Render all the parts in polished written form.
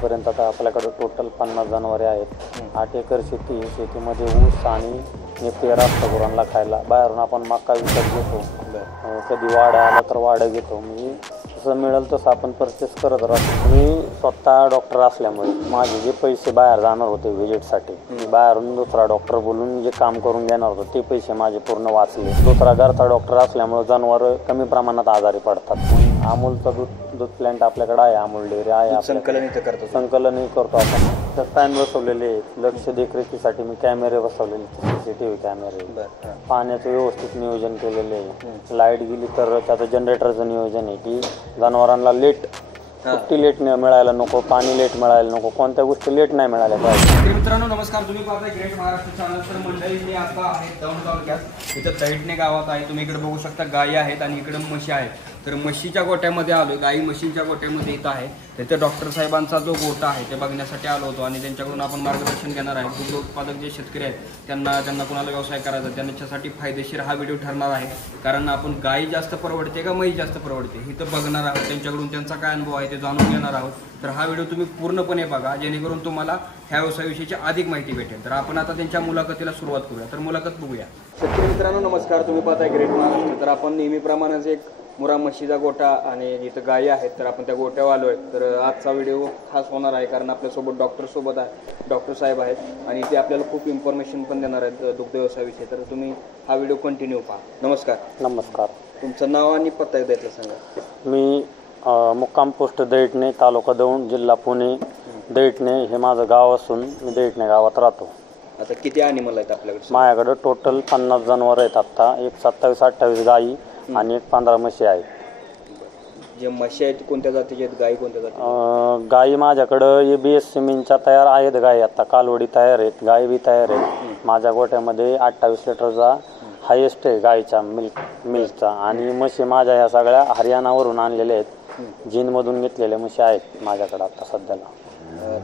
आत्तापर्यंत आता आपल्याकडे टोटल 50 जनावरे आहेत. 8 एकर शेती. शेतीमध्ये ऊस आणि पेर असतं गुरांना खायला. बाहेरून आपण मका विकत घेतो. कधी वाडा आला तर वाडं घेतो. म्हणजे जसं मिळेल तसं आपण परचेस करत राहतो. मी स्वतः डॉक्टर असल्यामुळे माझे जे पैसे बाहेर जाणार होते व्हिजिटसाठी, मी बाहेरून दुसरा डॉक्टर बोलून जे काम करून घेणार होतो ते पैसे माझे पूर्ण वाचले. दुसरा घरचा डॉक्टर असल्यामुळे जनावर कमी प्रमाणात आजारी पडतात. अमूलचा दूध प्लॅन्ट आपल्याकडे आहे. अमूल डेअरी आहे. संकलनही करतो आपण. तर फॅन बसवलेले आहेत. लक्ष देखरेखीसाठी मी कॅमेरे बसवलेले, CCTV कॅमेरे. पाण्याचं व्यवस्थित नियोजन केलेलं आहे. लाईट गेली तर त्याचं जनरेटरचं नियोजन आहे की जनावरांना सुट्टी लेट मिळायला नको, पाणी लेट मिळायला नको, कोणत्या गोष्टी लेट नाही मिळाल्या पाहिजे. मित्रांनो नमस्कार, तुम्ही पाहताय ग्रेट महाराष्ट्र चॅनल. तर मंडळी मी आता आहे दौंड तालुक्यात, इथं दैठणे गावात आहे. तुम्ही इकडे बघू शकता गायी आहेत आणि इकडे म्हशी आहेत. तर म्हशीच्या गोट्यामध्ये आलो, गाई म्हशींच्या गोट्यामध्ये इथं आहे. तिथे डॉक्टर साहेबांचा जो गोटा आहे ते बघण्यासाठी आलो होतो आणि त्यांच्याकडून आपण मार्गदर्शन घेणार आहे. दुग्ध उत्पादक जे शेतकरी आहेत त्यांना कोणाला व्यवसाय करायचा त्यांच्यासाठी फायदेशीर हा व्हिडिओ ठरणार आहे. कारण आपण गाई जास्त परवडते का म्हैस जास्त परवडते हे तर बघणार आहोत. त्यांच्याकडून त्यांचा काय अनुभव आहे ते जाणून घेणार आहोत. तर हा व्हिडिओ तुम्ही पूर्णपणे बघा जेणेकरून तुम्हाला ह्या व्यवसायाविषयीची अधिक माहिती भेटेल. तर आपण आता त्यांच्या मुलाखतीला सुरुवात करूया. तर मुलाखत बघूया. शेतकरी मित्रांनो नमस्कार, तुम्ही पाहताय ग्रेट महाराष्ट्र. तर आपण नेहमीप्रमाणेच एक मुरा म्हशीचा गोठा आणि जिथं गायी आहेत तर आपण त्या गोट्यावर आलो आहे. तर आजचा व्हिडिओ खास होणार आहे कारण आपल्यासोबत डॉक्टर आहे, डॉक्टर साहेब आहेत आणि ते आपल्याला खूप इन्फॉर्मेशन पण देणार आहेत दुग्ध व्यवसायाविषयी. तर तुम्ही हा व्हिडिओ कंटिन्यू पहा. नमस्कार. नमस्कार. तुमचं नाव आणि पत्ता द्यायचं सांगा. मी मुक्काम पोस्ट दैठणे, तालुका दौंड, जिल्हा पुणे. दैठणे हे माझं गाव असून मी दैठणे गावात राहतो. आता किती ॲनिमल आहेत आपल्याकडे? माझ्याकडे टोटल 50 जनावर आहेत. आत्ता एक 27-28 गायी आणि एक 15 म्हशी आहेत. जे म्हशी आहेत कोणत्या जातीचे आहेत, गायी कोणत्या जाती? गायी माझ्याकडं ABS सिमेंटच्या तयार आहेत गायी. आता कालवडी तयार आहेत, गायी बी तयार आहेत. माझ्या गोठ्यामध्ये 28 लिटरचा हायेस्ट आहे गायीचा मिल्कचा. आणि म्हशी माझ्या ह्या सगळ्या हरियाणावरून आणलेल्या आहेत. जीनमधून घेतलेल्या म्हशी आहेत माझ्याकडे आता सध्याला.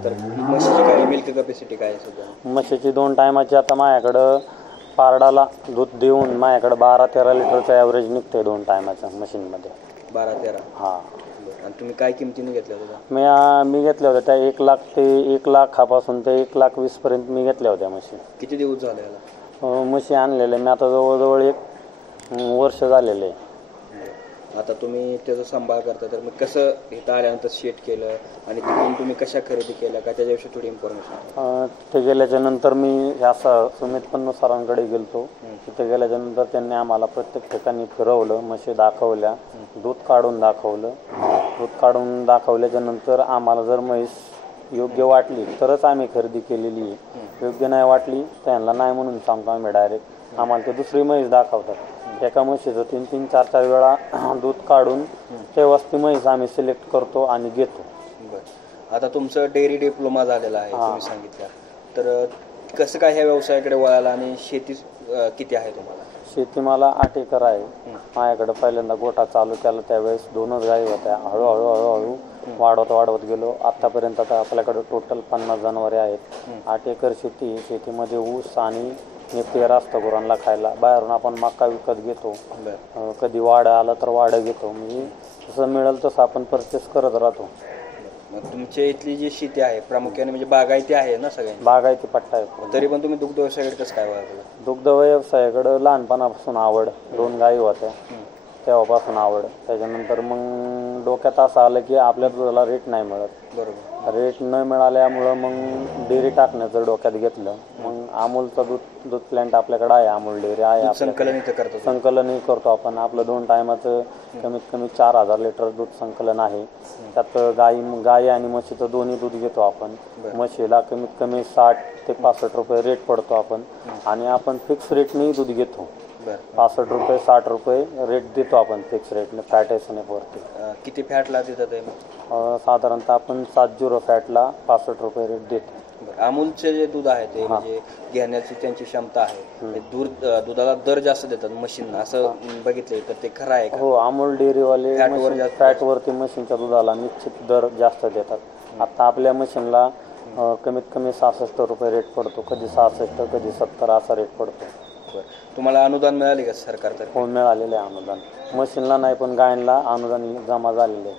तर म्हशीची काय मिल्क कॅपॅसिटी काय आहे सध्या? म्हशीची 2 टायमाची आता माझ्याकडं पारडाला दूध देऊन माझ्याकडे 12-13 लिटरचं ॲव्हरेज निघतंय 2 टायमाचं मशीनमध्ये. 12-13? हां. आणि तुम्ही काय किमतीने घेतल्या होत्या? मी घेतल्या होत्या त्या 1 लाख ते 1 लाखापासून ते 1,20,000 पर्यंत मी घेतल्या होत्या म्हशी. किती दिवस झाले याला? म्हशी आणलेल्या मी आता जवळजवळ 1 वर्ष झालेलं आहे. आता तुम्ही त्याचा सांभाळ करता तर मग कसं इथं आल्यानंतर शेट केलं आणि तिथून तुम्ही कशा खरेदी केल्या का त्याच्याविषयी थोडी इन्फॉर्मेशन? तिथे गेल्याच्या नंतर मी असं सुमित पन्नू सरांकडे गेलतो. तिथे गेल्याच्या नंतर त्यांनी आम्हाला प्रत्येक ठिकाणी फिरवलं, म्हशी दाखवल्या, दूध काढून दाखवलं. दूध काढून दाखवल्याच्या नंतर आम्हाला जर म्हैस योग्य वाटली तरच आम्ही खरेदी केलेली आहे. योग्य नाही वाटली त्यांना नाही म्हणून सांगतो आम्ही डायरेक्ट. आम्हाला ते दुसरी म्हैस दाखवतात. एका म्हशीचं 3-3, 4-4 वेळा दूध काढून तेव्हाच ती म्हैस आम्ही सिलेक्ट करतो आणि घेतो. बरं. आता तुमचं डेअरी डिप्लोमा झालेला आहे तुम्ही सांगितलं. तर कसं काय ह्या व्यवसायाकडे वळाला आणि शेती किती आहे तुम्हाला? शेती मला 8 एकर आहे. माझ्याकडे पहिल्यांदा गोठा चालू केला त्यावेळेस 2च गायी होत्या. हळूहळू वाढवत गेलो. आत्तापर्यंत आता आपल्याकडे टोटल 50 जनावरे आहेत. 8 एकर शेती. शेतीमध्ये ऊस आणि पेर असतं गुरांना खायला. बाहेरून आपण मका विकत घेतो. कधी वाडा आला तर वाडं घेतो. म्हणजे जसं मिळेल तसं आपण परचेस करत राहतो. तुमच्या इथली जी शेती आहे प्रामुख्याने म्हणजे बागायती आहे ना? सगळ्यांची बागायती पट्टा आहे. तरी पण तुम्ही दुग्ध व्यवसायाकडे कसं काय वळाला? दुग्ध व्यवसायाकडं लहानपणापासून आवड. 2 गायी होत्या तेव्हापासून आवड. त्याच्यानंतर मग डोक्यात असं आलं की आपल्या दुधाला रेट नाही मिळत. बरोबर. रेट न मिळाल्यामुळं मग डेअरी टाकण्याचं डोक्यात घेतलं. मग अमूलचा दूध प्लॅन्ट आपल्याकडे आहे. अमूल डेअरी आहे. संकलनही करतो आपण. आपलं 2 टायमाचं कमीत कमी 4,000 लिटर दूध संकलन आहे. त्यात गाई आणि म्हशीचं दोन्ही दूध घेतो आपण. म्हशीला कमीत कमी 60 ते 65 रुपये रेट पडतो आपण. आणि आपण फिक्स रेटनेही दूध घेतो. 65 रुपये 60 रुपये रेट देतो आपण फिक्स रेटने फॅट एसएनएफवरती. किती फॅटला देतात? साधारणतः आपण 70 फॅटला 65 रुपये रेट देतो. अमूलचे जे दूध आहे ते म्हणजे घेण्याची त्यांची क्षमता आहे. दुधाला दर जास्त देतात मशीनला असं बघितलंय तर ते खरं आहे का? हो, अमूल डेअरीवाले फॅटवरती मशीनच्या दुधाला निश्चित दर जास्त देतात. आता आपल्या मशीनला कमीत कमी 66 रुपये रेट पडतो. कधी 66, कधी 70 असा रेट पडतो. तुम्हाला अनुदान मिळाले का सरकारतर्फे? हो, मिळालेलं आहे अनुदान. मशीनला नाही पण गायींना अनुदान जमा झालेलं आहे.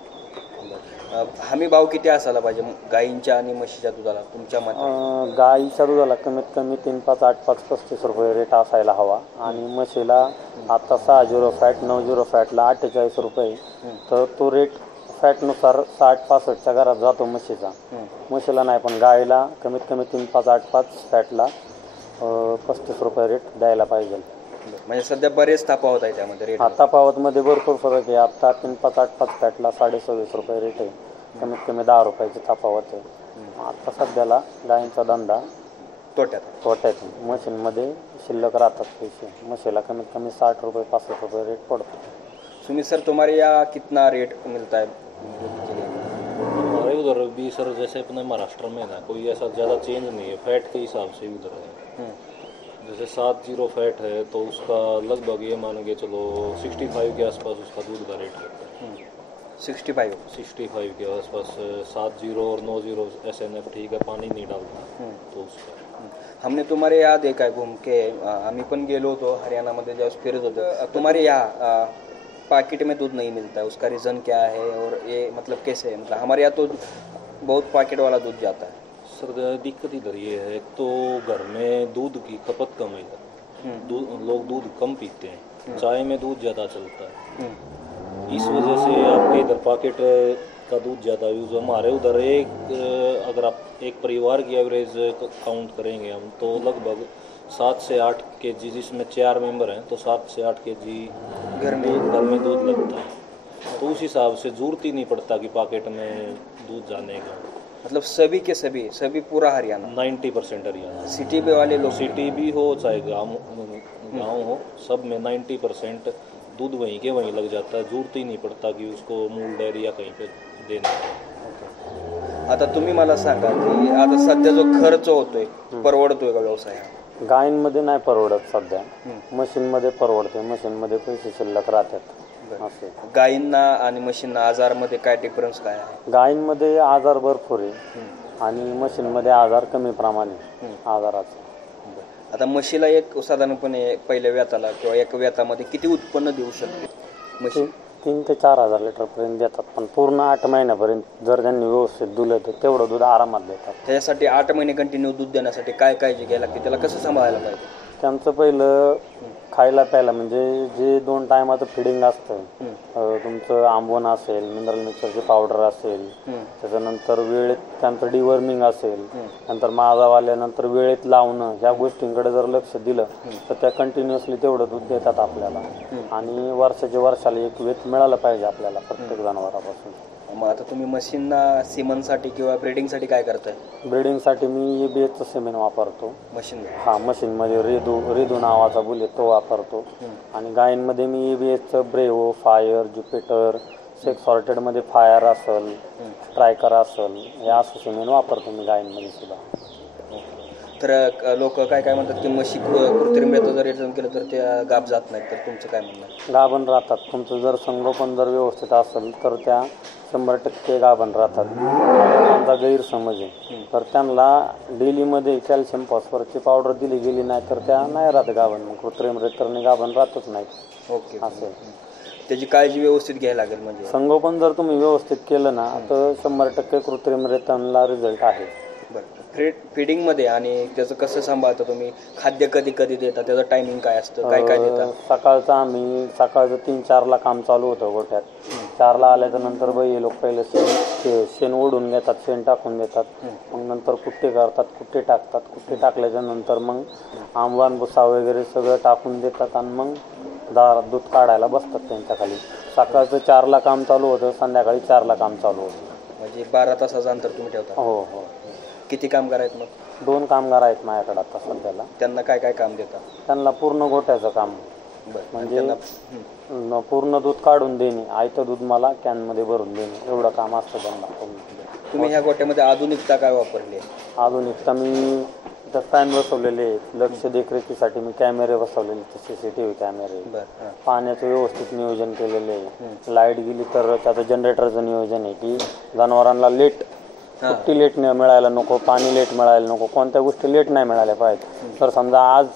हमी भाव किती असायला पाहिजे गाईंच्या आणि म्हशीच्या दुधाला तुमच्या मते? गाईच्या दुधाला कमीत कमी 3, 5, 8, 5, 35 रुपये रेट असायला हवा आणि म्हशीला आता 6 फॅट 9 फॅटला 48 रुपये. तर तो रेट फॅटनुसार 60-65च्या घरात जातो म्हशीचा. म्हशीला नाही पण गाईला कमीत कमी 3, 5, 8, 5 फॅटला 35 रुपये रेट द्यायला पाहिजे. म्हणजे सध्या बरेच तफावत आहे त्यामध्ये रेट? हा, तफावतमध्ये भरपूर फरक आहे. आता 3, 5, 8, 5 फॅटला 26.5 रुपये रेट आहे. कमीत कमी 10 रुपयाची तफावत आहे. आता सध्याला गायींचा धंदा तोट्यात आहे. मशीनमध्ये शिल्लक राहतात पैसे. म्हशीला कमीत कमी 60 रुपये 65 रुपये रेट पड़ता है. सुमित सर, तुम्हारे यहाँ कितना रेट मिलता है? हमारे उधर भी सर जैसे अपने महाराष्ट्र में ना कोई ऐसा ज़्यादा चेंज नहीं है, फैट के हिसाब से उधर है. जैसे 70 फैट है तो उसका लगभग ये मान के चलो 65 के आसपास उसका दूध का रेट लगता है. 65 के आसपास. 70 और 90 SNF ठीक है, पानी नहीं डालता तो उसका. हमने तुम्हारे यहाँ देखा है घूम के, आम्ही पण गेलो होतो हरियाणामध्ये ज्यावेळेस फिरत होतो. तुम्हारे यहाँ पैकेट में दूध नहीं मिलता है, उसका रीज़न क्या है और ये मतलब कैसे है? मतलब हमारे यहाँ तो बहुत पैकेट वाला दूध जाता है. सर दिक्कत इधर ये है, एक तो घर में दूध की खपत कम है इधर. लोग दूध कम पीते हैं, चाय में दूध ज़्यादा चलता है. इस वजह से आपके इधर पैकेट का दूध ज़्यादा यूज़. हमारे उधर अगर आप एक परिवार की एवरेज काउंट करेंगे हम तो लगभग 7 से 8 kg, जिसमें 4 मेंबर हैं तो 7 से 8 kg घर में दूध लगता है. तो उस हिसाब से जरूरत ही नहीं पड़ता कि पैकेट में दूध जाने का. मतलब सभी के सभी पूरा हरियाणा 90% हरियाणा. सिटी पे वाले लोग, सिटी भी हो चाहे गाँव हो, सब में 90% दूध वहीं के वहीं लग जाता है. जरूरत ही नहीं पड़ता कि उसको मूल डेयरी या कहीं पे देने. आता तुम्ही मला सांगा की आता सध्या जो खर्च होतोय परवडतोय का व्यवसाय? गायींमध्ये नाही परवडत सध्या. मशीनमध्ये परवडते. मशीनमध्ये पैसे शिल्लक राहतात. असे गायींना आणि म्हशींना आजारमध्ये काय डिफरन्स काय आहे? गायींमध्ये आजार भरपूर आहे आणि मशीनमध्ये आजार कमी प्रमाणे आजाराचा. आता म्हशीला एक साधारणपणे पहिल्या व्याताला किंवा एक व्यातामध्ये किती उत्पन्न देऊ शकते म्हशी? 3 ते 4 हजार लिटरपर्यंत देतात. पण पूर्ण 8 महिन्यापर्यंत जर त्यांनी व्यवस्थित दिलं तर तेवढं दूध आरामात देतात. त्याच्यासाठी 8 महिने कंटिन्यू दूध देण्यासाठी काय काळजी घ्यायला लागते? त्याला कसं सांभाळायला पाहिजे? त्यांचं पहिलं खायला प्यायला म्हणजे जे 2 टायमाचं फिडिंग असतं, तुमचं आंबवण असेल, मिनरल मिक्सरची पावडर असेल, त्याच्यानंतर वेळेत त्यांचं डिवर्मिंग असेल, नंतर माझावाल्यानंतर वेळेत लावणं, ह्या गोष्टींकडे जर लक्ष दिलं तर त्या कंटिन्युअसली तेवढं दूध देतात आपल्याला. आणि वर्षाला एक वेत मिळालं पाहिजे आपल्याला प्रत्येक जनावरापासून. मग आता तुम्ही म्हशींना सिमनसाठी किंवा ब्रीडिंगसाठी काय करताय? ब्रीडिंगसाठी मी EBHचं सिमेंट वापरतो. मशीन? हा, मशीनमध्ये रेदू नावाचा बुलेट तो वापरतो. आणि गायींमध्ये मी EBHचं ब्रेवो, फायर, ज्युपिटर, सेक्स सॉर्टेडमध्ये फायर असेल, स्ट्रायकर असेल, हे असं सिमेंट वापरतो मी गायींमध्ये सुद्धा. तर लोक काय म्हणतात की म्हशी कृत्रिमरित्या जर रिटर्न केलं तर त्या गाब जात नाहीत, तर तुमचं काय म्हणणं आहे? गाभण राहतात. तुमचं जर संगोपन जर व्यवस्थित असेल तर त्या 100% गाभण राहतात. त्यांचा गैरसमज आहे. तर त्यांना डेलीमध्ये कॅल्शियम फॉस्फरसची पावडर दिली गेली नाही तर त्या नाही राहत गाभण. मग कृत्रिमरित्याने गाभण राहतच नाहीत. ओके. असे त्याची काळजी व्यवस्थित घ्यायला लागेल. म्हणजे संगोपन जर तुम्ही व्यवस्थित केलं ना तर 100% कृत्रिमरित्याला रिझल्ट आहे. बरं, फीडिंगमध्ये आणि त्याचं कसं सांभाळता तुम्ही? खाद्य कधी कधी देता? त्याचं टायमिंग काय असतं? काय काय देता? सकाळचं 3-4ला काम चालू होतं गोठ्यात. 4ला आल्याच्या नंतर हे लोक पहिले शेण ओढून घेतात, शेण टाकून देतात. मग नंतर कुट्टे करतात, कुट्टे टाकतात. कुट्टे टाकल्याच्या नंतर मग आंबवान भुसा वगैरे सगळं टाकून देतात आणि मग दारात दूध काढायला बसतात त्यांच्या खाली. सकाळचं 4ला काम चालू होतं, संध्याकाळी 4ला काम चालू होतं. म्हणजे 12 तासाचं अंतर तुम्ही ठेवता? हो हो. किती कामगार आहेत मग? 2 कामगार आहेत माझ्याकडे आता सध्याला. त्यांना काय काय काम देतात? त्यांना पूर्ण गोठ्याचं काम. म्हणजे पूर्ण दूध काढून देणे, आयतं दूध मला कॅनमध्ये भरून देणे, एवढं काम असतं त्यांना. तुम्ही ह्या गोठ्यामध्ये आधुनिकता काय वापरली? आधुनिकता मी इथं फॅन बसवलेले आहेत. लक्ष देखरेखीसाठी मी कॅमेरे बसवलेले, CCTV कॅमेरे. पाण्याचं व्यवस्थित नियोजन केलेलं आहे. लाईट गेली तर त्याचं जनरेटरचं नियोजन आहे की जनावरांना कुट्टी लेट मिळायला नको, पाणी लेट मिळायला नको, कोणत्या गोष्टी लेट नाही मिळाल्या पाहिजे. तर समजा आज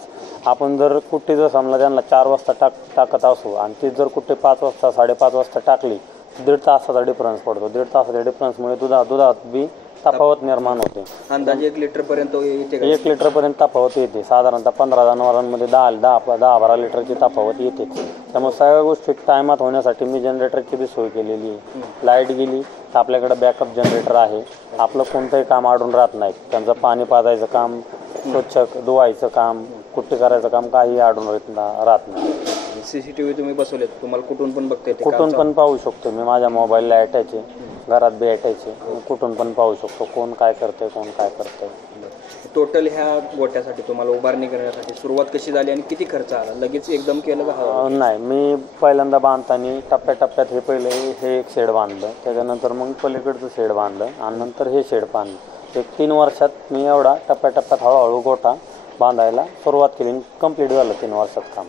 आपण जर कुट्टी जर समजा त्यांना 4 वाजता टाकत असू आणि ती जर कुट्टी 5 वाजता 5:30 वाजता टाकली 1.5 तासाचा डिफरन्स पडतो. 1.5 तासाच्या डिफरन्समुळे दुधात बी तफावत निर्माण होते. अंदाजे 1 लिटरपर्यंत येते का? 1 लिटरपर्यंत तफावत येते. साधारणतः 15 जनावरांमध्ये 10-12 लिटरची तफावत येते. त्यामुळे सगळ्या गोष्टी टायमात होण्यासाठी मी जनरेटरची बी सोय केलेली आहे. लाईट गेली तर आपल्याकडे बॅकअप जनरेटर आहे. आपलं कोणतंही काम अडून राहत नाही. त्यांचं पाणी पाजायचं काम, स्वच्छ धुवायचं काम, कुट्टी करायचं काम काही अडून राहत नाही. CCTV तुम्ही बसवलेत, तुम्हाला कुठून पण बघता येते? कुठून पण पाहू शकतो मी. माझ्या मोबाईलला अटॅच घरात बी अटॅच मी कुठून पण पाहू शकतो कोण काय करतंय, कोण काय करतंय. टोटल ह्या गोट्यासाठी तुम्हाला उभारणी करण्यासाठी सुरुवात कशी झाली आणि किती खर्च आला? लगेच एकदम केलं का? नाही, मी पहिल्यांदा बांधताना टप्प्याटप्प्यात पहिले हे एक शेड बांधलं, त्याच्यानंतर मग पलीकडचं शेड बांधलं आणि नंतर हे शेड बांधलं. एक 3 वर्षात मी एवढा टप्प्याटप्प्यात हळूहळू गोठा बांधायला सुरुवात केली. कंप्लीट झालं 3 वर्षात काम.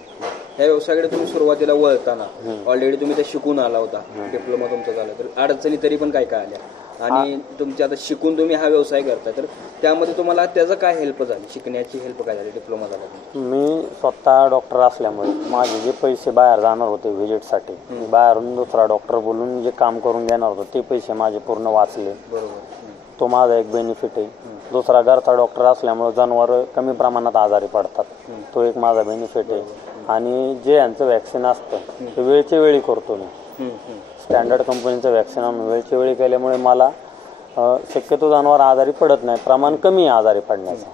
ह्या व्यवसायाकडे तुम्ही सुरुवातीला वळताना ऑलरेडी तुम्ही ते शिकून आला होता, डिप्लोमा तुमचा झाला, तर अडचणी तरी पण काय काय आल्या आणि तुमच्या आता शिकून तुम्ही हा व्यवसाय करताय, तर त्यामध्ये तुम्हाला त्याचं काय हेल्प झाली? शिकण्याची हेल्प काय झाली डिप्लोमा झाला? मी स्वतः डॉक्टर असल्यामुळे माझे जे पैसे बाहेर जाणार होते व्हिजिटसाठी, मी बाहेरून दुसरा डॉक्टर बोलून जे काम करून घेणार होतो ते पैसे माझे पूर्ण वाचले. बरोबर. तो माझा एक बेनिफिट आहे. दुसरा घरचा डॉक्टर असल्यामुळे जनावरं कमी प्रमाणात आजारी पडतात, तो एक माझा बेनिफिट आहे. आणि जे यांचं वॅक्सिन असतं ते वेळच्या वेळी करतो मी. स्टँडर्ड कंपनीचं वॅक्सिन आणून वेळच्या वेळी केल्यामुळे मला शक्यतो जनावर आजारी पडत नाही, प्रमाण कमी आहे आजारी पडण्याचा.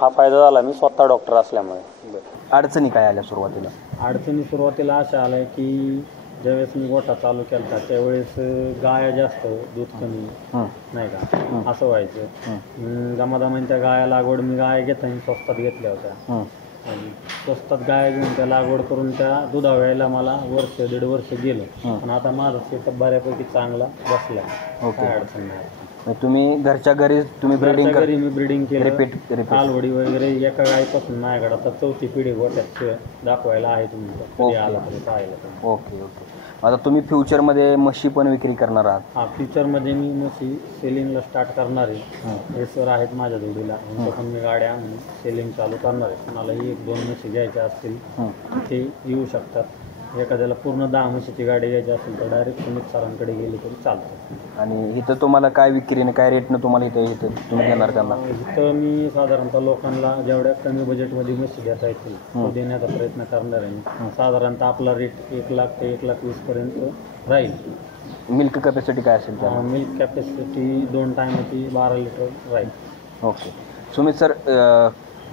हा फायदा झाला मी स्वतः डॉक्टर असल्यामुळे. अडचणी काय आल्या सुरुवातीला? अडचणी सुरुवातीला अशा आल्या की ज्यावेळेस मी गोठा चालू केला त्यावेळेस गाया जास्त, दूध कमी, नाही का, असं व्हायचं. दमादमाने त्या गाया लागवड मी गाया घेताना स्वस्तात घेतल्या होत्या आणि स्वस्तात गाया घेऊन त्या लागवड करून त्या दुधा व्हायला मला 1-1.5 वर्ष गेलं. पण आता माझा सेटअप बऱ्यापैकी चांगला बसला, काय अडचण नाही. तुम्ही घरच्या घरी तुम्ही घरी मी ब्रीडिंग केलं, कालवडी वगैरे एका गायपासून माझ्याकडे आता 4थी पिढी गोठ्यात दाखवायला आहे. तुम्ही आला तरी पाहिलं. ओके. आता तुम्ही फ्युचरमध्ये म्हशी पण विक्री करणार आहात? हा, फ्युचरमध्ये मी म्हशी सेलिंगला स्टार्ट करणार आहे. हे सर आहेत माझ्या जोडीला, पण मी गाड्या म्हणून सेलिंग चालू करणार आहे. कोणालाही 1-2 म्हशी घ्यायच्या असतील ते येऊ शकतात. एखाद्याला पूर्ण 10 म्हशीची गाडी घ्यायची असेल तर डायरेक्ट सुमित सरांकडे गेली तरी चालतं. आणि इथं तुम्हाला काय विक्रीने काय रेटनं तुम्हाला इथं तुम्ही घेणार त्यांना? इथं मी साधारणतः लोकांना जेवढ्या कमी बजेटमध्ये म्हशी देता येतील तो देण्याचा प्रयत्न करणार आहे. साधारणतः आपला रेट 1 लाख ते 1,20,000 पर्यंत राहील. मिल्क कॅपॅसिटी काय असेल? मिल्क कॅपॅसिटी 2 टाइमची 12 लिटर राहील. ओके. सुमित सर,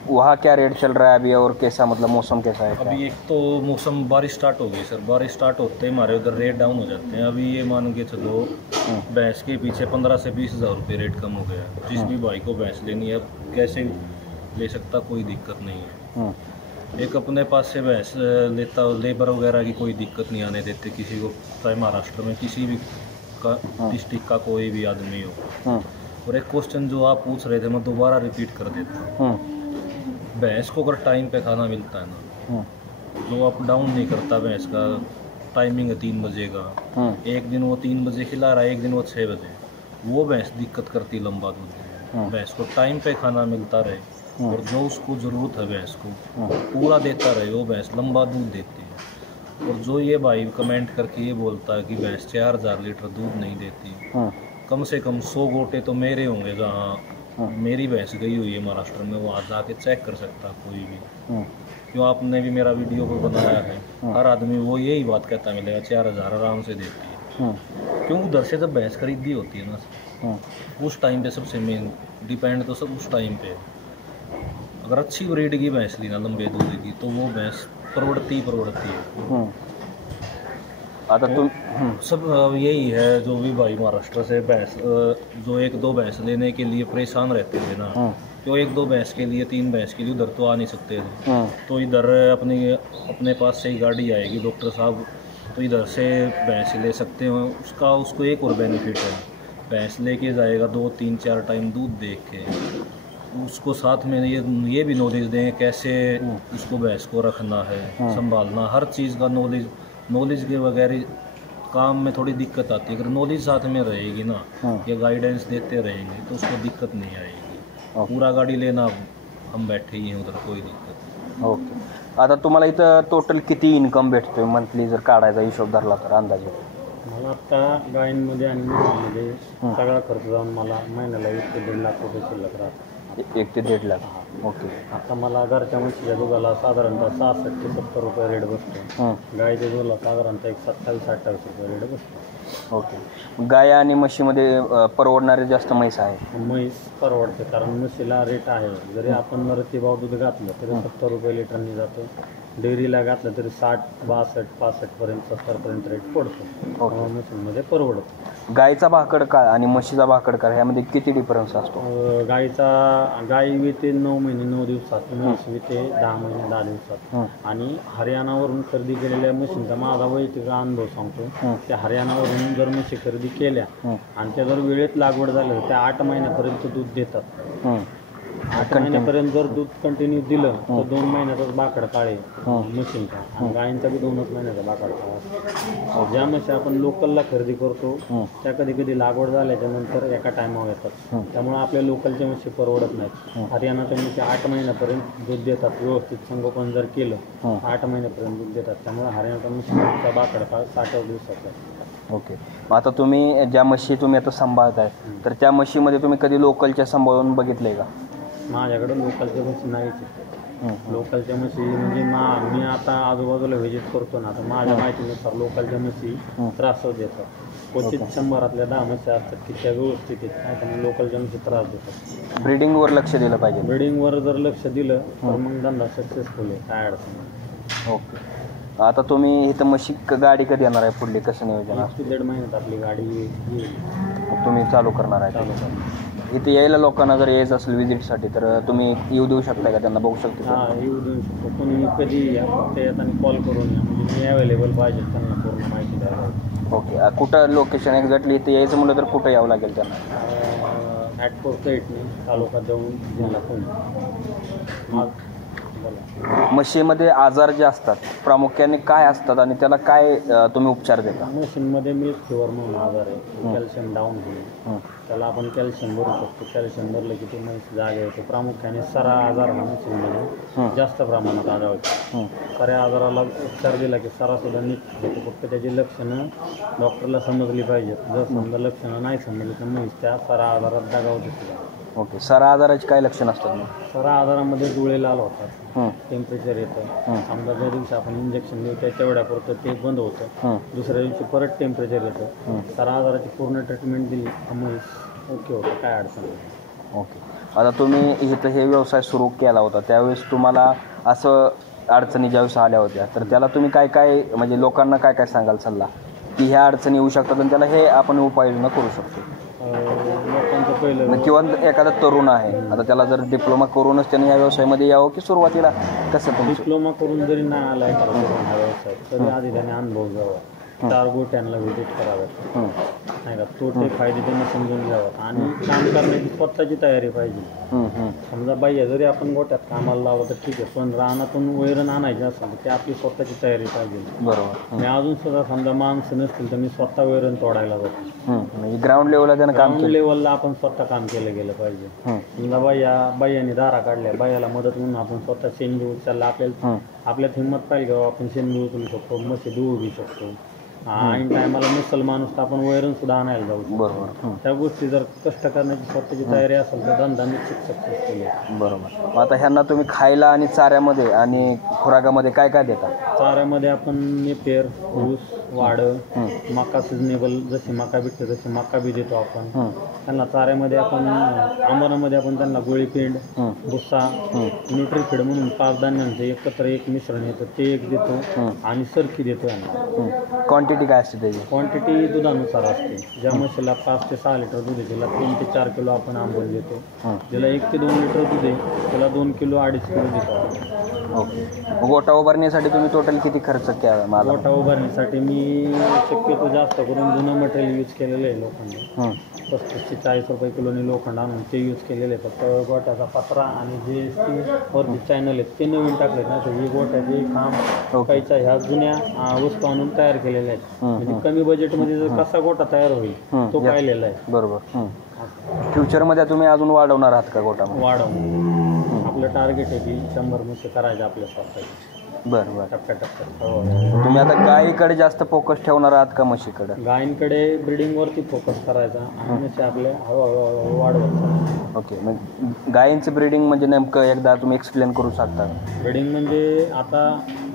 वहाँ क्या रेट चल रहा है अभी और कैसा, मतलब मौसम कैसा है? अभी एक तो मौसम बारिश स्टार्ट हो गई सर, बारिश स्टार्ट होते ही हमारे उधर रेट डाउन हो जाते हैं. अभी ये मान के चलो भैंस के पीछे 15 से 20 हज़ार रुपये रेट कम हो गया है. जिस भी भाई को भैंस लेनी है कैसे ले सकता, कोई दिक्कत नहीं है. एक अपने पास से भैंस लेता, लेबर वगैरह की कोई दिक्कत नहीं आने देते किसी को, चाहे महाराष्ट्र में किसी भी डिस्ट्रिक्ट का कोई भी आदमी हो. और एक क्वेश्चन जो आप पूछ रहे थे मैं दोबारा रिपीट कर देता हूँ. भैंस को अगर टाइम पे खाना मिलता है ना, जो अप डाउन नहीं करता भैंस का, टाइमिंग है 3 बजे का, एक दिन वो 3 बजे खिला रहा है, एक दिन वो 6 बजे, वो भैंस दिक्कत करती लंबा दूध. भैंस को टाइम पे खाना मिलता रहे और जो उसको ज़रूरत है भैंस को पूरा देता रहे, वो भैंस लंबा दूध देती है. और जो ये भाई कमेंट करके ये बोलता है कि भैंस 4,000 लीटर दूध नहीं देती, कम से कम 100 गोटे तो मेरे होंगे जहाँ मेरी भैंस गई हुई है महाराष्ट्र में, वहाँ जाके चेक कर सकता कोई भी. क्यों, आपने भी मेरा वीडियो को बनाया है, हर आदमी वो यही बात कहता मिलेगा 4,000 आराम से देती है. क्यों, उधर से जब भैंस खरीदी होती है ना, उस टाइम पे सबसे मेन डिपेंड तो सब उस टाइम पे. अगर अच्छी ब्रीड की भैंस ली ना, लंबे दूध की, तो वो भैंस प्रवृत्ति है. आता तुम सब यही है, जो भी भाई महाराष्ट्र से भैंस जो 1-2 भैंस लेने के लिए परेशान रहते थे ना, तो 1-2 भैंस के लिए 3 भैंस के लिए उधर तो आ नहीं सकते थे. तो इधर अपने पास से ही गाड़ी आएगी डॉक्टर साहब, तो इधर से भैंस ले सकते हैं. उसको एक और बेनिफिट है, भैंस लेके जाएगा 2-3-4 टाइम दूध देख के, उसको साथ में ये भी नॉलेज दें कैसे उसको भैंस को रखना है, संभालना, हर चीज़ का नॉलेज के वगैरह काम में थोड़ी दिक्कत आती है. अगर नॉलेज साथ में रहेगी ना, या गाइडेंस देते रहेंगे तो उसको दिक्कत नहीं आएगी. पूरा गाडी लेना हम बैठे ही हैं उधर, कोई दिक्कत नहीं. ओके. आता तुम्हाला इथं टोटल किती इन्कम भेटतोय मंथली जर काढायचा हिशोब धरला तर अंदाजे? मला आता गायींमध्ये आणि म्हशीमध्ये सगळा खर्च जाऊन मला महिन्याला 1 ते 1.5 लाख रुपये शिल्लक राहतात. 1 ते 1.5 लाख. ओके. आता मला घरच्या म्हशीच्या दुधाला साधारणतः 66 ते 70 रुपये रेट बसतो. गायीच्या दुधाला साधारणतः 27-28 रुपये रेट बसतो. ओके. गाय आणि म्हशीमध्ये परवडणारे जास्त म्हैस आहे? म्हैस परवडते, कारण म्हशीला रेट आहे. जरी आपण रतीभाव दूध घातलं तरी 70 रुपये लिटरनी जातो. डेअरीला घातलं तरी 60, 62, 65 पर्यंत 70 पर्यंत रेट पडतो. म्हशीमध्ये परवडतं. गायीचा भाकड काळ आणि म्हशीचा भाकड काळ ह्यामध्ये किती डिफरन्स असतो? गाई विते 9 महिने 9 दिवसात, म्हैस विते 10 महिने 10 दिवसात. आणि हरियाणावरून खरेदी केलेल्या म्हशींचा माझा वैयक्तिक अनुभव सांगतो. त्या हरियाणावरून जर म्हशी खरेदी केल्या आणि त्या जर वेळेत लागवड झाली तर त्या 8 महिन्यापर्यंत दूध देतात. 8 महिन्यापर्यंत जर दूध कंटिन्यू दिलं तर 2 महिन्याचाच बाकड काळ आहे म्हशींचा, आणि गायींचा बी 2च महिन्याचा बाकड काळ असतो. ज्या म्हशी आपण लोकलला खरेदी करतो त्या कधी कधी लागवड झाल्याच्या नंतर एका टायमावर येतात. त्यामुळे आपल्या लोकलच्या म्हशी परवडत नाहीत. हरियाणाच्या म्हशी 8 महिन्यापर्यंत दूध देतात. व्यवस्थित संगोपन जर केलं 8 महिन्यापर्यंत दूध देतात. त्यामुळे हरियाणाच्या म्हशीचा बाकड काळ 60 दिवसाचा आहे. ओके. आता तुम्ही ज्या म्हशी तुम्ही आता सांभाळताय तर त्या म्हशीमध्ये तुम्ही कधी लोकलच्या सांभाळून बघितलंय का? माझ्याकडे लोकलच्या म्हशी नाहीच. लोकलच्या म्हशी म्हणजे मी आता आजूबाजूला व्हिजिट करतो ना, तर माझ्या माहितीनुसार लोकलच्या म्हशी त्रास देतात. क्वचित 100-ल्या 10 म्हशी असतात की त्या व्यवस्थित आहेत, नाही तर लोकलच्या म्हशी त्रास देतात. ब्रीडिंगवर लक्ष दिलं पाहिजे. ब्रीडिंगवर जर लक्ष दिलं तर मग धंदा सक्सेसफुल आहे, काय अडचण नाही. ओके. आता तुम्ही इथं म्हशी गाडी कधी येणार आहे पुढली, कसं नियोजन? 1 ते 1.5 महिन्यात आपली गाडी येईल. तुम्ही चालू करणार आहे? चालू करणार. इथे यायला लोकांना जर यायचं असेल व्हिजिटसाठी तर तुम्ही येऊ देऊ शकता का? त्यांना बघू शकता? हां, येऊ देऊ शकतो. कोणी कधी या, फक्त येताना कॉल करून या, म्हणजे मी अवेलेबल पाहिजे त्यांना पूर्ण माहिती द्यायला. ओके. कुठं लोकेशन एक्झॅक्टली इथे यायचं म्हटलं तर कुठं यावं लागेल त्यांना? ॲटकोर साईटने तालुका देऊन जिल्हा पुणे. म्हशीमध्ये आजार जे असतात प्रामुख्याने काय असतात आणि त्याला काय तुम्ही उपचार देता? म्हशींमध्ये मिल्क फिवर म्हणून आजार आहे. कॅल्शियम डाऊन होईल, त्याला आपण कॅल्शियम भरू शकतो. कॅल्शियम भरलं की ते म्हैस जागे होते. प्रामुख्याने सरा आजार हा म्हशींमध्ये जास्त प्रमाणात आढळतो. सऱ्या आजाराला उपचार दिला की सरासुद्धा नीट होतो. फक्त त्याची लक्षणं डॉक्टरला समजली पाहिजेत. जर समजा लक्षणं नाही समजली तर म्हैस त्या सरा आजारात दगावते सुद्धा. ओके. सरा आजाराची काय लक्षणं असतात? सरा आजारामध्ये डोळे लाल होतात, टेम्परेचर येतं. समजा ज्या दिवशी आपण इंजेक्शन देऊ त्याच्या वेळापुरतं ते बंद होतं, दुसऱ्या दिवशी परत टेम्परेचर येतं. सरा आजाराची पूर्ण ट्रीटमेंट दिली म्हैस ओके होतं, काय अडचण नाही. ओके. आता तुम्ही इथं हे व्यवसाय सुरू केला होता त्यावेळेस तुम्हाला असं अडचणी ज्यावेळेस आल्या होत्या तर त्याला तुम्ही काय काय म्हणजे लोकांना काय काय सांगाल सल्ला की ह्या अडचणी येऊ शकतात आणि त्याला हे आपण उपाययोजना करू शकतो? लोकांचं पहिलं किंवा एखादा तरुण आहे आता त्याला जर डिप्लोमा करूनच त्याने या व्यवसायामध्ये यावं की सुरुवातीला कसं तुमचं? डिप्लोमा करून जरी नाही आला एखादा हा व्यवसाय तरी आधी त्याने अनुभव घ्यावा. 4 गोट्यांना व्हिजिट कराव्यात, नाही का, तोटे फायदे त्यांनी समजून घ्यावात आणि काम करण्याची स्वतःची तयारी पाहिजे. समजा बाह्य जरी आपण गोट्यात कामाला लावलं तर ठीक आहे, पण रानातून वैरण आणायचं असेल तर ते आपली स्वतःची तयारी पाहिजे. बरोबर. मी अजून सुद्धा समजा माणसं नसतील तर मी स्वतः वैरण तोडायला जातो. म्हणजे ग्राउंड लेवलला त्यानं काम ग्राउंड लेवलला आपण स्वतः काम केलं गेलं पाहिजे. समजा बाह्याने दारा काढल्या, बाह्याला मदत म्हणून आपण स्वतः शेणबी उचलला, आपल्यात हिंमत पाहिजे किंवा आपण शेणबी उचलू शकतो, म्हशी दूध घेऊ शकतो. ऐन टायमाला मुसल माणूस तर आपण वैरण सुद्धा आणायला जाऊ शकतो. बरोबर. त्या गोष्टी जर कष्ट करण्याची स्वतःची तयारी असेल तर धंदा निश्चित सक्सेसफुल आहे. बरोबर. आता ह्यांना तुम्ही खायला आणि चाऱ्यामध्ये आणि खुराकामध्ये काय काय देता? चाऱ्यामध्ये आपण नेपेर, ऊस, वाडं, मका सिजनेबल जशी मका भेटते तशी मका बी देतो आपण त्यांना. चाऱ्यामध्ये आपण आंबरामध्ये आपण त्यांना गोळीपेंड, भुस्सा, न्यूट्रीफीड म्हणून 5 धान्यांचं एकत्र एक मिश्रण येतं ते एक देतो आणि सरकी देतो यांना. क्वांटिटी काय असते त्याची? क्वांटिटी दुधानुसार असते. ज्या म्हशीला 5 ते 6 लिटर दूध आहे त्याला 3 ते 4 किलो आपण आंबोल देतो. ज्याला 1 ते 2 लिटर दूध आहे त्याला 2 किलो 2.5 किलो देतो. ओके. गोटा उभारण्यासाठी तुम्ही टोटल किती खर्च केला? मला गोटा उभारण्यासाठी मी शक्यतो जास्त करून जुनं मटेरियल यूज केलेलं आहे लोखंड. 35 ते 40 रुपये किलोनी लोखंड आणून ते यूज केलेले आहे. फक्त गोट्याचा पत्रा आणि जे वरती चॅनल आहेत ते नवीन टाकले ना, तर ही गोट्याचे खांब काहीच्या ह्या जुन्या वस्तू आणून तयार केलेल्या आहेत. म्हणजे कमी बजेटमध्ये जर कसा गोटा तयार होईल तो पाहिलेला आहे. बरोबर. फ्युचरमध्ये तुम्ही अजून वाढवणार आहात का गोटा? वाढव. आपलं टार्गेट आहे की 100 म्हशी करायचे आपल्या स्वतःची. बरं. टप्प्याटप्प्यात. तुम्ही आता गायीकडे जास्त फोकस ठेवणार आहात का म्हशीकडे? गायींकडे ब्रिडिंगवरती फोकस करायचा आणि म्हशी आपले हळूहळू वाढवत चालायचं. ओके, मग गायींचं ब्रीडिंग म्हणजे नेमकं एकदा तुम्ही एक्सप्लेन करू शकता? ब्रिडिंग म्हणजे आता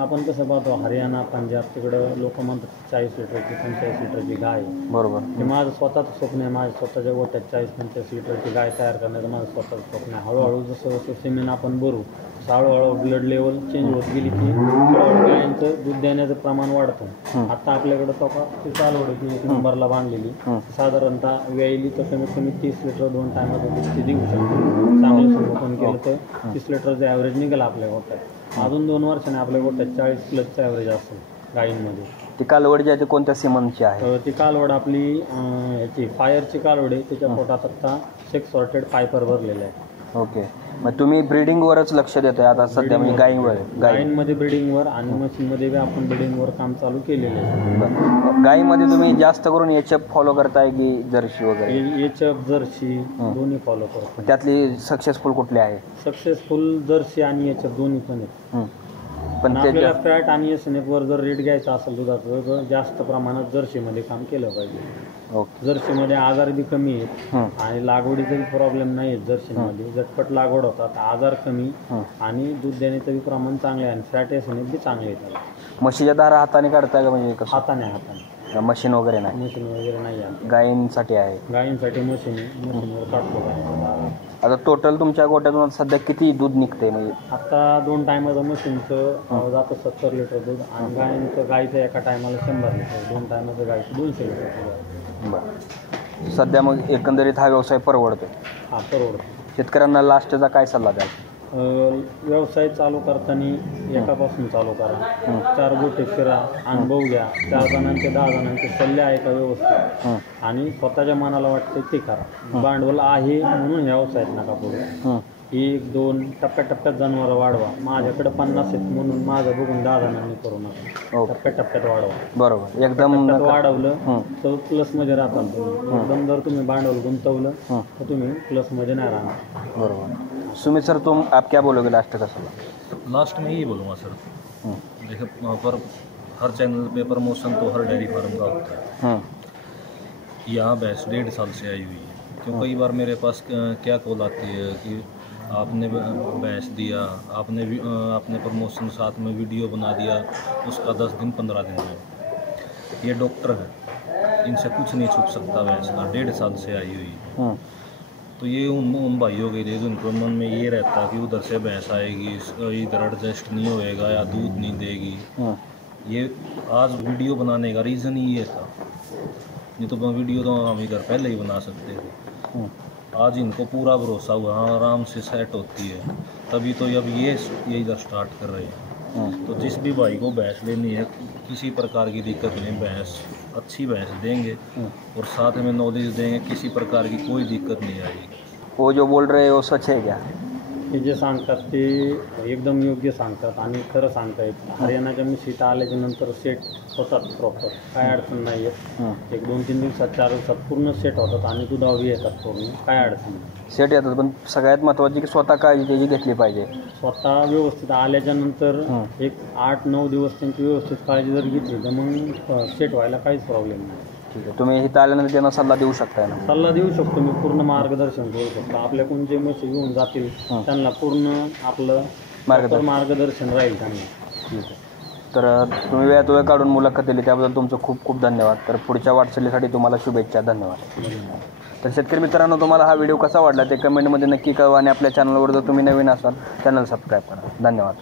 आपण कसं पाहतो हरियाणा पंजाब तिकडं लोक म्हणतात 40 लिटरची 45 लिटरची गाय. बरोबर. हे माझं स्वतःचं स्वप्न आहे. माझ्या स्वतःच्या गोट्यात 40-45 लिटरची गाय तयार करण्याचं माझं स्वतःचं स्वप्न आहे. हळूहळू जसं जसं सिमेंट आपण भरू तसं हळूहळू ब्लड लेवल चेंज होत गेली की हळूहळू गायांचं दूध देण्याचं प्रमाण वाढतं. आता आपल्याकडं ती चालवड की 1 नंबरला बांधलेली साधारणतः वेळेली तर कमीत कमी 30 लिटर 2 टायमात ती देऊ शकतो. चांगलं संगोपन केलं तर 30 लिटरचं ॲव्हरेज निघेल आपल्या गोट्यात. अजून 2 वर्षाने आपल्या गोट्यात 40+ ॲव्हरेज असेल गायींमध्ये. ती कालवड जी आहे ती कोणत्या सिमनची आहे? ती कालवड आपली ह्याची फायरची कालवड आहे. त्याच्या पोटात आता 6 सॉर्टेड फायबर भरलेले आहे. ओके, मग तुम्ही ब्रीडिंगवरच लक्ष देतोय आता सध्या, म्हणजे गायींवर? गायींमध्ये ब्रीडिंगवर आणि मशीनमध्ये बी आपण ब्रीडिंगवर काम चालू केलेलं आहे. गायीमध्ये तुम्ही जास्त करून एचएफ फॉलो करताय की जर्सी वगैरे? एचएफ जर्सी दोन्ही फॉलो करतो. त्यातली सक्सेसफुल कुठली आहे? सक्सेसफुल जर्सी आणि एचएफ दोन्ही पण आहेत. पण आपल्याला फॅट आणि एसएनएफवर जर रेट घ्यायचा असेल दुधाचं तर जास्त प्रमाणात जर्सीमध्ये काम केलं पाहिजे. ओके. जर्सीमध्ये आजार बी कमी आहेत आणि लागवडीचा बी प्रॉब्लेम नाही आहेत. जर्सीमध्ये झटपट लागवड होतात, आजार कमी आणि दूध देण्याचं बी प्रमाण चांगले आहे आणि फॅट एसएनएफ बी चांगले आहेत. म्हशीच्या धारा हाताने काढताय का म्हणजे कसं? हाताने मशीन वगैरे नाही? मशीन वगैरे नाही आहे. गायींसाठी आहे? गायींसाठी मशीनवर काढतो. आता टोटल तुमच्या गोट्यातून सध्या किती दूध निघतंय? म्हणजे आता 2 टायमाचं मशीनचं जातं 70 लिटर दूध आणि गायीचं एका टायमाला 100 लिटर. 2 टायमाचं गायीचं 200 लिटर. बरं. सध्या मग एकंदरीत हा व्यवसाय परवडतो? हा, परवडतो. शेतकऱ्यांना लास्टचा काय सल्ला द्याल? व्यवसाय चालू करताना एकापासून चालू करा. 4 गोटे फिरा, अनुभव घ्या. 4 जणांचे 10 जणांचे सल्ले ऐका व्यवस्थित आणि स्वतःच्या मनाला वाटतं ते करा. भांडवल आहे म्हणून ह्या व्यवसायात नका पुढे. 1-2 टप्प्याटप्प्यात जनावरं वाढवा. माझ्याकडे 50 आहेत म्हणून माझं बघून 10 जणांनी करू नका. टप्प्याटप्प्यात वाढवा. बरोबर. एकदम वाढवलं तर प्लसमध्ये राहतात तुम्ही. एकदम जर तुम्ही भांडवल गुंतवलं तर तुम्ही प्लसमध्ये नाही राहणार. बरोबर. सुमित सर, तुम आप क्या बोलोगे लास्ट का सलाह? लास्ट में यही बोलूँगा सर, देखिए पर हर चैनल पे प्रमोशन तो हर डेयरी फार्म का होता है। यहाँ भैंस 1.5 साल से आई हुई है, क्यों कई बार मेरे पास क्या कॉल आती है कि आपने भैंस दिया, आपने प्रमोशन साथ में वीडियो बना दिया, उसका 10 दिन 15 दिन में। ये डॉक्टर है, इनसे कुछ नहीं छुप सकता भैंस का, 1.5 साल से आई हुई है। तो ये उन भाइयों के लिए जिनको मन में ये रहता कि उधर से भैंस आएगी, इधर एडजस्ट नहीं होएगा या दूध नहीं देगी, ये आज वीडियो बनाने का रीज़न ही ये था। नहीं तो वीडियो तो हम इधर पहले ही बना सकते थे। आज इनको पूरा भरोसा हुआ, हाँ आराम से सेट होती है, तभी तो अब ये इधर स्टार्ट कर रहे हैं। तो जिस भी भाई को भैंस लेनी है, किसी प्रकार की दिक्कत नहीं, भैंस अच्छी भैंस देंगे और साथ में नॉलेज देंगे, किसी प्रकार की कोई दिक्कत नहीं आएगी। वो जो बोल रहे हैं वो सच है क्या? हे जे सांगतात ते एकदम योग्य सांगतात आणि खरं सांगतायत। हरियाणाच्या म्हशीत आल्याच्या नंतर सेट होतात प्रॉपर, काय अडचण नाही आहे। 1-2-3 दिवसात 4 दिवसात पूर्ण सेट होतात आणि दुधावी येतात पूर्ण, काय अडचण नाही। सेट येतात, पण सगळ्यात महत्त्वाची की स्वतः काळजी त्याची घेतली पाहिजे। स्वतः व्यवस्थित आल्याच्या नंतर एक 8-9 दिवस त्यांची व्यवस्थित काळजी जर घेतली तर मग सेट व्हायला काहीच प्रॉब्लेम नाही। ठीक आहे, तुम्ही इथं आल्यानंतर त्यांना सल्ला देऊ शकताय ना? सल्ला देऊ शकतो मी, पूर्ण मार्गदर्शन करू शकतो। आपल्याकडून जे म्हशी घेऊन जातील त्यांना पूर्ण आपलं मार्गदर्शन राहील त्यांना। ठीक आहे, तर तुम्ही वेळात वेळ काढून मुलाखत दिली त्याबद्दल तुमचं खूप खूप धन्यवाद। तर पुढच्या वाटचालीसाठी तुम्हाला शुभेच्छा, धन्यवाद। तर शेतकरी मित्रांनो, तुम्हाला हा व्हिडिओ कसा वाटला ते कमेंटमध्ये नक्की कळवा आणि आपल्या चॅनलवर जर तुम्ही नवीन असाल चॅनल सबस्क्राईब करा। धन्यवाद।